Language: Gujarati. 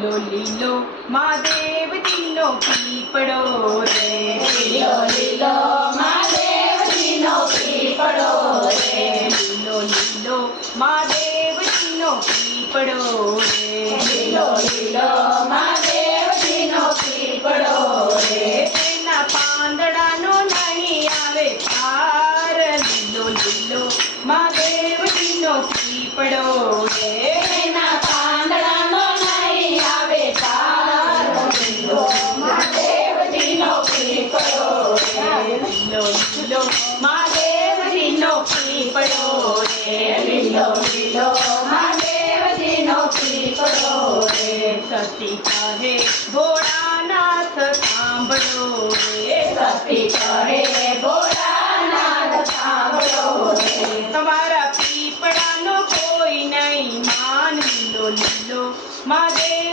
લીલો લીલો મહાદેવજીનો પીપળો રે, લીલો લીલો મહાદેવજીનો પીપળો રે, લીલો લીલો મહાદેવજીનો પીપળો રે, લીલો લીલો મહાદેવજીનો પીપળો રે, એના પાંદડાનો નહીં આવે પાર, લીલો લીલો મહાદેવજીનો પીપળો રે, એના પાંદડાનો નહીં આવે પાર, લીલો મહાદેવજીનો પીપળો રે, લીલો લીલો મહાદેવજીનો પીપળો રે, લીલો લીલો મહાદેવજીનો પીપળો રે, સતી કહે ભોળાનાથ સાંભળો રે, સતી કહે ભોળાનાથ સાંભળો રે,